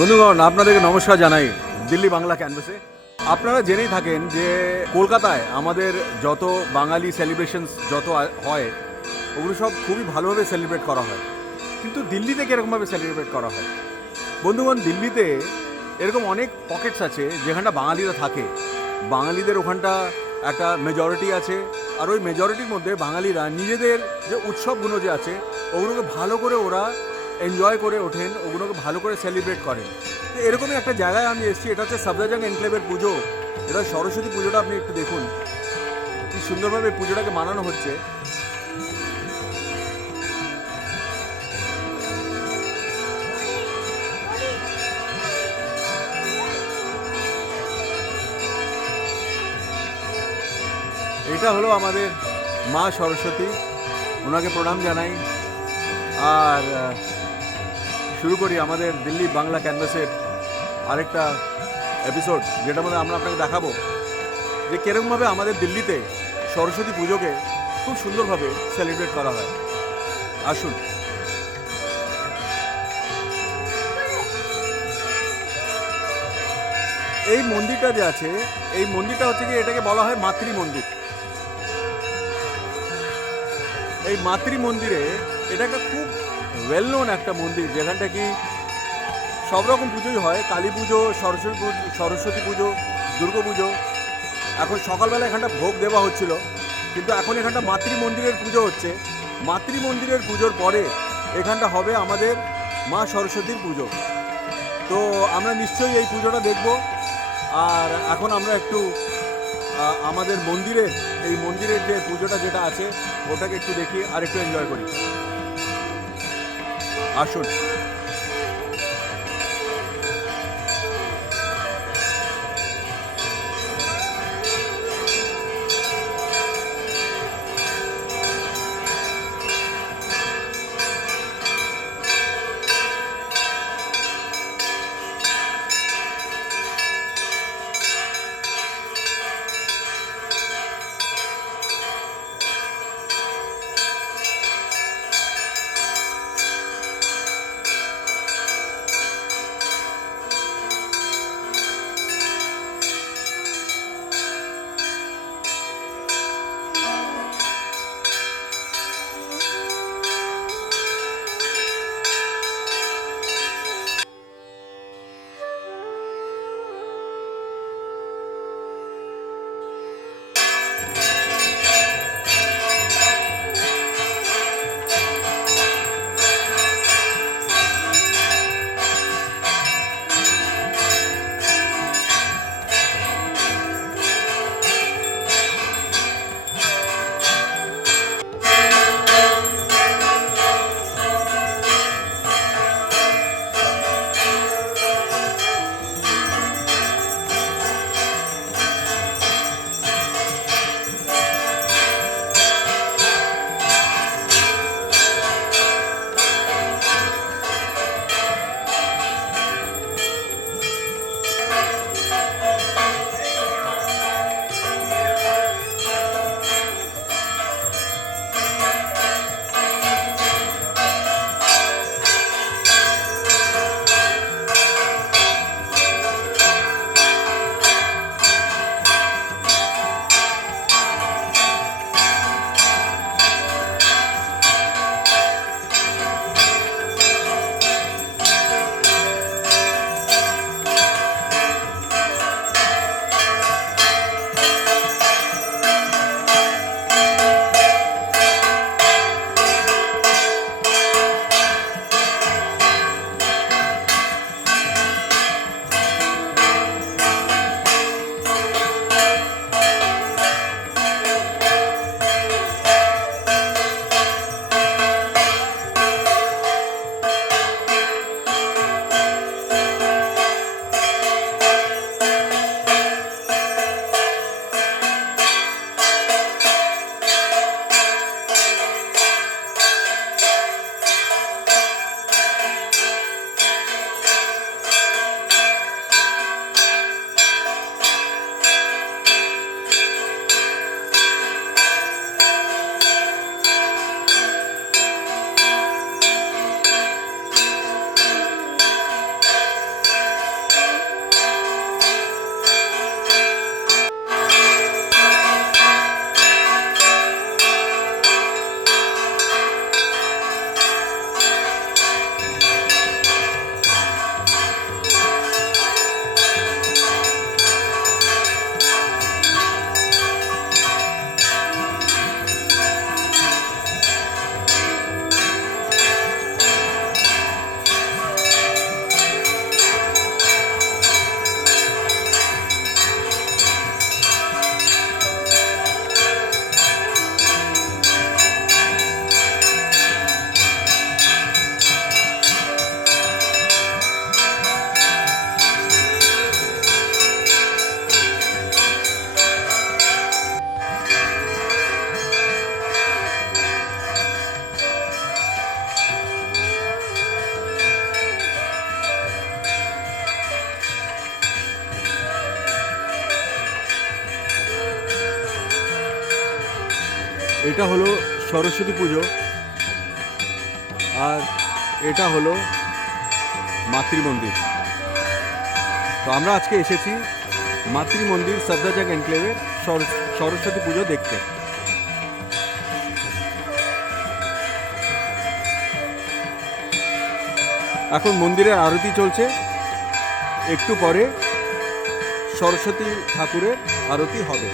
বন্ধুগণ, আপনাদেরকে নমস্কার জানাই দিল্লি বাংলা ক্যানভাসে। আপনারা জেনেই থাকেন যে কলকাতায় আমাদের যত বাঙালি সেলিব্রেশনস যত হয় ওগুলো সব খুবই ভালোভাবে সেলিব্রেট করা হয়। কিন্তু দিল্লিতে কীরকমভাবে সেলিব্রেট করা হয়? বন্ধুগণ, দিল্লিতে এরকম অনেক পকেটস আছে যেখানটা বাঙালিরা থাকে। বাঙালিদের ওখানটা একটা মেজরিটি আছে, আর ওই মেজরিটির মধ্যে বাঙালিরা নিজেদের যে উৎসবগুলো যে আছে ওগুলোকে ভালো করে ওরা এনজয় করে ওঠেন, ওগুলোকে ভালো করে সেলিব্রেট করেন। তো এরকমই একটা জায়গায় আমি এসেছি, এটা হচ্ছে সাফদারজাং এনক্লেভের পুজো। এটা সরস্বতী পুজোটা আপনি একটু দেখুন কি সুন্দরভাবে পুজোটাকে মানানো হচ্ছে। এটা হলো আমাদের মা সরস্বতী, ওনাকে প্রণাম জানাই। আর শুরু করি আমাদের দিল্লি বাংলা ক্যানভাসের আরেকটা এপিসোড, যেটার মধ্যে আমরা আপনাকে দেখাবো যে কীরকমভাবে আমাদের দিল্লিতে সরস্বতী পুজোকে খুব সুন্দরভাবে সেলিব্রেট করা হয়। আসুন। এই মন্দিরটা যে আছে, এই মন্দিরটা হচ্ছে কি, এটাকে বলা হয় মাতৃ মন্দির। এই মাতৃ মন্দিরে এটা একটা খুব ওয়েল নোন একটা মন্দির, যেখানটা কি সব রকম পুজোই হয়, কালী পুজো, সরস্বতী পুজো, দুর্গা পুজো। এখন সকালবেলা এখানটা ভোগ দেওয়া হচ্ছিল, কিন্তু এখন এখানটা মাতৃ মন্দিরের পুজো হচ্ছে। মাতৃ মন্দিরের পুজোর পরে এখানটা হবে আমাদের মা সরস্বতীর পুজো। তো আমরা নিশ্চয়ই এই পুজোটা দেখব। আর এখন আমরা একটু আমাদের এই মন্দিরের যে পুজোটা যেটা আছে ওটাকে একটু দেখি আর একটু এনজয় করি। আসুন। এটা হলো সরস্বতী পুজো, আর এটা হলো মাতৃ মন্দির। তো আমরা আজকে এসেছি মাতৃ মন্দির সফদরজং এনক্লেভের সরস্বতী পুজো দেখতে। এখন মন্দিরের আরতি চলছে, একটু পরে সরস্বতী ঠাকুরের আরতি হবে।